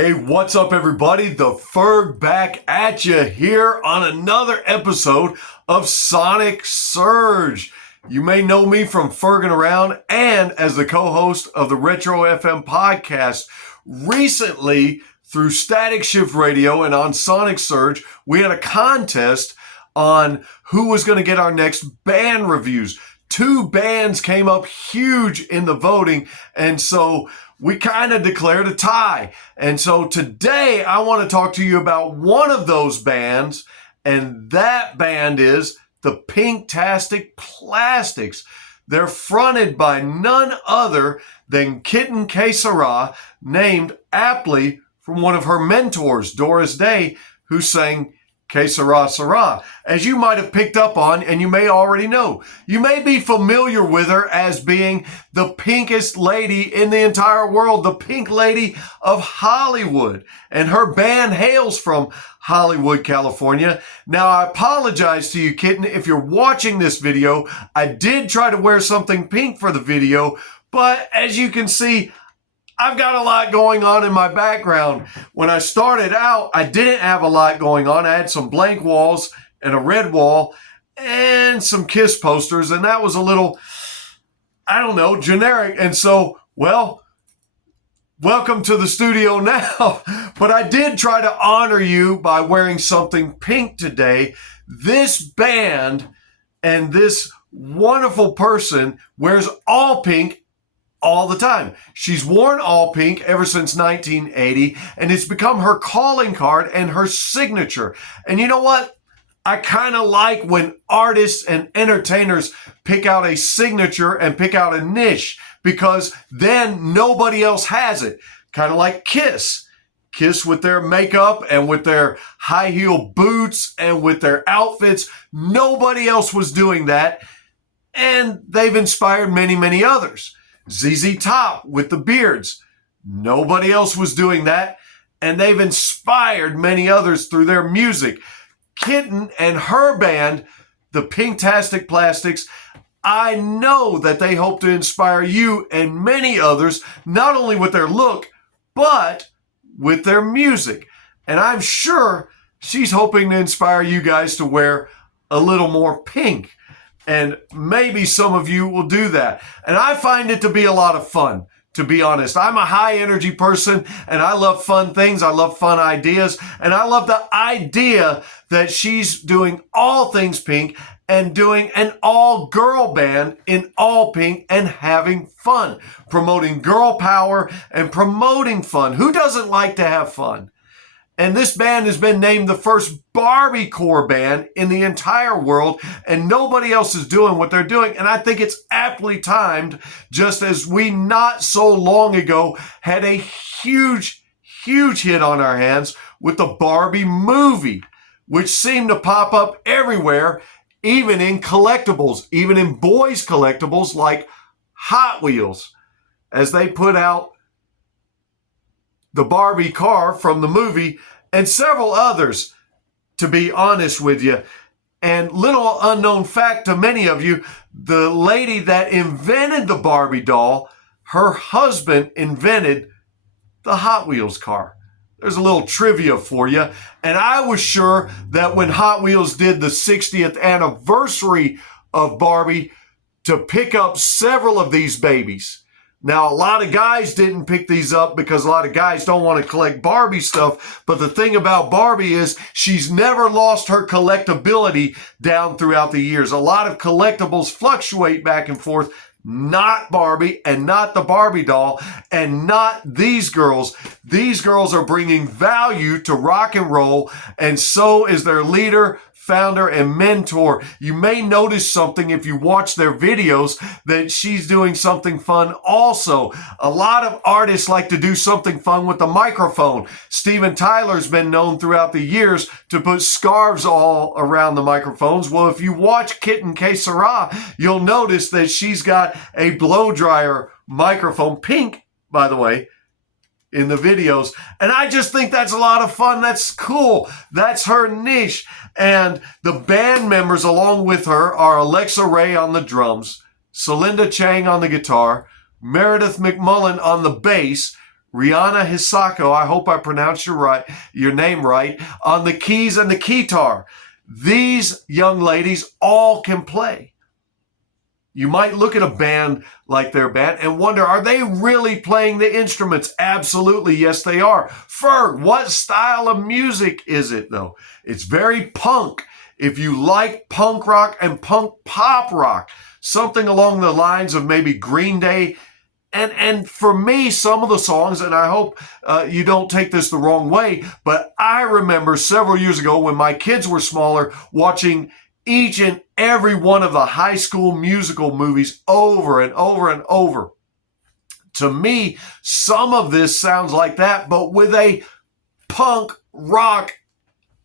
Hey, what's up everybody? The Ferg back at you here on another episode of Sonic Surge. You may know me from Ferging Around and as the co-host of the Retro FM podcast. Recently, through Static Shift Radio and on Sonic Surge, we had a contest on who was going to get our next band reviews. Two bands came up huge in the voting, and so we kind of declared a tie. And so today I want to talk to you about one of those bands, and that band is the Pinktastic PLASTIXX. They're fronted by none other than Kitten, Sera, named aptly from one of her mentors, Doris Day, who sang Que Sera Sera, as you might have picked up on and you may already know. You may be familiar with her as being the pinkest lady in the entire world, the pink lady of Hollywood. And her band hails from Hollywood, California. Now, I apologize to you, Kitten, if you're watching this video. I did try to wear something pink for the video, but as you can see, I've got a lot going on in my background. When I started out, I didn't have a lot going on. I had some blank walls and a red wall and some Kiss posters, and that was a little, I don't know, generic. And so, well, welcome to the studio now. But I did try to honor you by wearing something pink today. This band and this wonderful person wears all pink all the time. She's worn all pink ever since 1980, and it's become her calling card and her signature. And you know what? I kind of like when artists and entertainers pick out a signature and pick out a niche, because then nobody else has it. Kind of like Kiss. Kiss with their makeup and with their high heel boots and with their outfits. Nobody else was doing that. And they've inspired many, many others. ZZ Top with the beards. Nobody else was doing that, and they've inspired many others through their music. Kitten and her band, the Pinktastic PLASTIXX, I know that they hope to inspire you and many others, not only with their look, but with their music. And I'm sure she's hoping to inspire you guys to wear a little more pink. And maybe some of you will do that. And I find it to be a lot of fun, to be honest. I'm a high energy person and I love fun things. I love fun ideas. And I love the idea that she's doing all things pink and doing an all girl band in all pink and having fun, promoting girl power and promoting fun. Who doesn't like to have fun? And this band has been named the first Barbie core band in the entire world, and nobody else is doing what they're doing. And I think it's aptly timed, just as we not so long ago had a huge, huge hit on our hands with the Barbie movie, which seemed to pop up everywhere, even in collectibles, even in boys' collectibles like Hot Wheels, as they put out the Barbie car from the movie, and several others, to be honest with you. And little unknown fact to many of you, the lady that invented the Barbie doll, her husband invented the Hot Wheels car. There's a little trivia for you. And I was sure that when Hot Wheels did the 60th anniversary of Barbie, to pick up several of these babies. Now, a lot of guys didn't pick these up because a lot of guys don't want to collect Barbie stuff. But the thing about Barbie is she's never lost her collectability down throughout the years. A lot of collectibles fluctuate back and forth. Not Barbie and not the Barbie doll and not these girls. These girls are bringing value to rock and roll, and so is their leader, founder, and mentor. You may notice something if you watch their videos that she's doing something fun also. A lot of artists like to do something fun with the microphone. Steven Tyler's been known throughout the years to put scarves all around the microphones. Well, if you watch Kitten Sera, you'll notice that she's got a blow dryer microphone, pink, by the way, in the videos. And I just think that's a lot of fun. That's cool. That's her niche. And the band members along with her are Alexa Ray on the drums, Celinda Chang on the guitar, Meredith McMullen on the bass, Rihanna Hisako, I hope I pronounced your name right, on the keys and the guitar. These young ladies all can play. You might look at a band like their band and wonder, are they really playing the instruments? Absolutely, yes, they are. Ferg, what style of music is it, though? It's very punk. If you like punk rock and punk pop rock, something along the lines of maybe Green Day. And for me, some of the songs, and I hope you don't take this the wrong way, but I remember several years ago when my kids were smaller watching each and every one of the High School Musical movies over and over and over. To me, some of this sounds like that, but with a punk rock,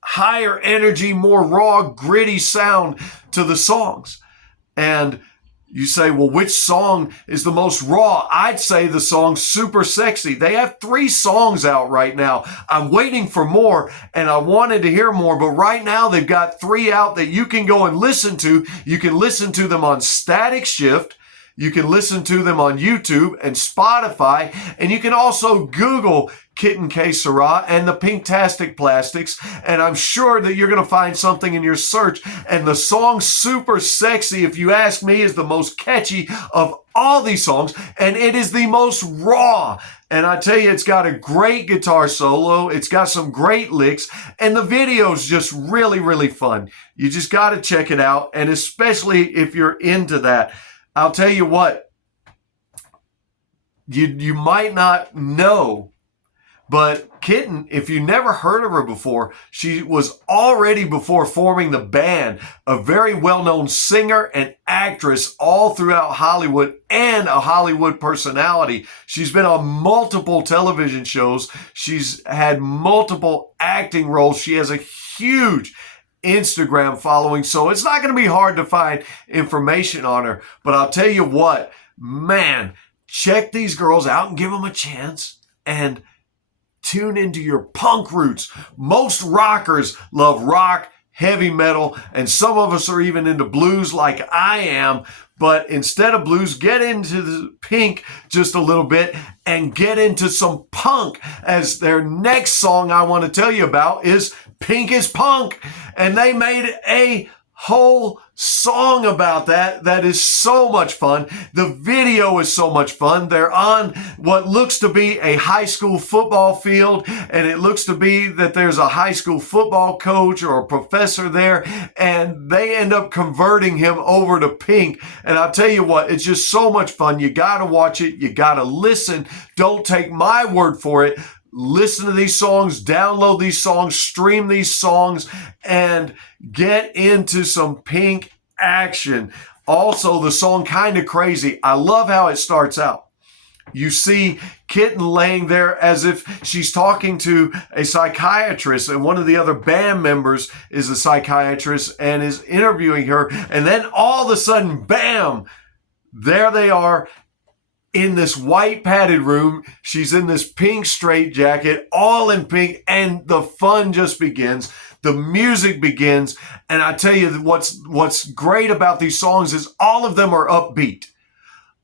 higher energy, more raw, gritty sound to the songs. And you say, well, which song is the most raw? I'd say the song Super Sexy. They have 3 songs out right now. I'm waiting for more, and I wanted to hear more, but right now they've got 3 out that you can go and listen to. You can listen to them on Static Shift. You can listen to them on YouTube and Spotify, and you can also Google Kitten Sera and the Pinktastic PLASTIXX, and I'm sure that you're going to find something in your search. And the song Super Sexy, if you ask me, is the most catchy of all these songs, and it is the most raw. And I tell you, it's got a great guitar solo. It's got some great licks, and the video is just really, really fun. You just got to check it out, and especially if you're into that. I'll tell you what, you might not know, but Kitten, if you never heard of her before, she was already, before forming the band, a very well-known singer and actress all throughout Hollywood and a Hollywood personality. She's been on multiple television shows. She's had multiple acting roles. She has a huge Instagram following, so it's not going to be hard to find information on her. But I'll tell you what, man, check these girls out and give them a chance and tune into your punk roots. Most rockers love rock, heavy metal, and some of us are even into blues like I am. But instead of blues, get into the Pink just a little bit and get into some punk, as their next song I want to tell you about is Pink is Punk. And they made a whole song about that is so much fun. The video is so much fun. They're on what looks to be a high school football field, and it looks to be that there's a high school football coach or a professor there, and they end up converting him over to Pink. And I'll tell you what, it's just so much fun. You got to watch it. You got to listen. Don't take my word for it. Listen to these songs, download these songs, stream these songs, and get into some Pink action. Also, the song Kinda Crazy, I love how it starts out. You see Kitten laying there as if she's talking to a psychiatrist, and one of the other band members is a psychiatrist and is interviewing her. And then all of a sudden, bam, there they are in this white padded room. She's in this pink straitjacket, all in pink, and the fun just begins. The music begins, and I tell you what's great about these songs is all of them are upbeat.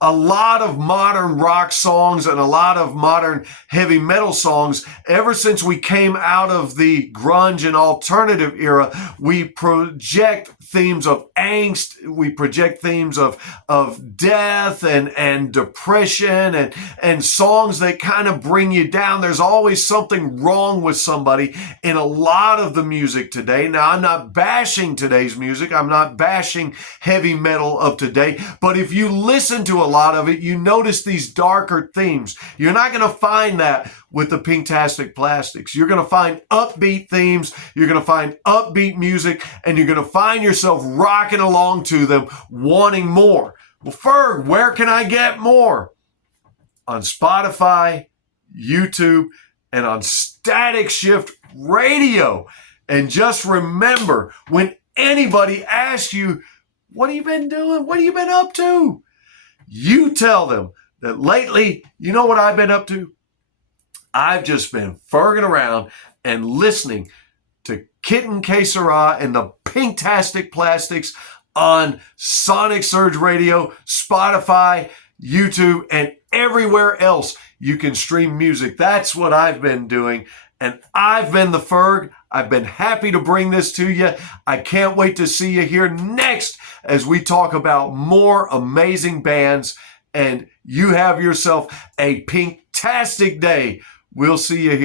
A lot of modern rock songs and a lot of modern heavy metal songs, ever since we came out of the grunge and alternative era, we project themes of angst, we project themes of death and depression and songs that kind of bring you down. There's always something wrong with somebody in a lot of the music today. Now, I'm not bashing today's music. I'm not bashing heavy metal of today. But if you listen to a lot of it, you notice these darker themes. You're not going to find that with the Pinktastic PLASTIXX. You're going to find upbeat themes, you're going to find upbeat music, and you're going to find yourself rocking along to them, wanting more. Well, Ferg, where can I get more? On Spotify, YouTube, and on Static Shift Radio. And just remember, when anybody asks you, what have you been doing? What have you been up to? You tell them that lately, you know what I've been up to? I've just been ferging around and listening to Kitten Sera and the Pinktastic PLASTIXX on Sonic Surge Radio, Spotify, YouTube, and everywhere else you can stream music. That's what I've been doing. And I've been the Ferg. I've been happy to bring this to you. I can't wait to see you here next as we talk about more amazing bands. And you have yourself a Pinktastic day. We'll see you here.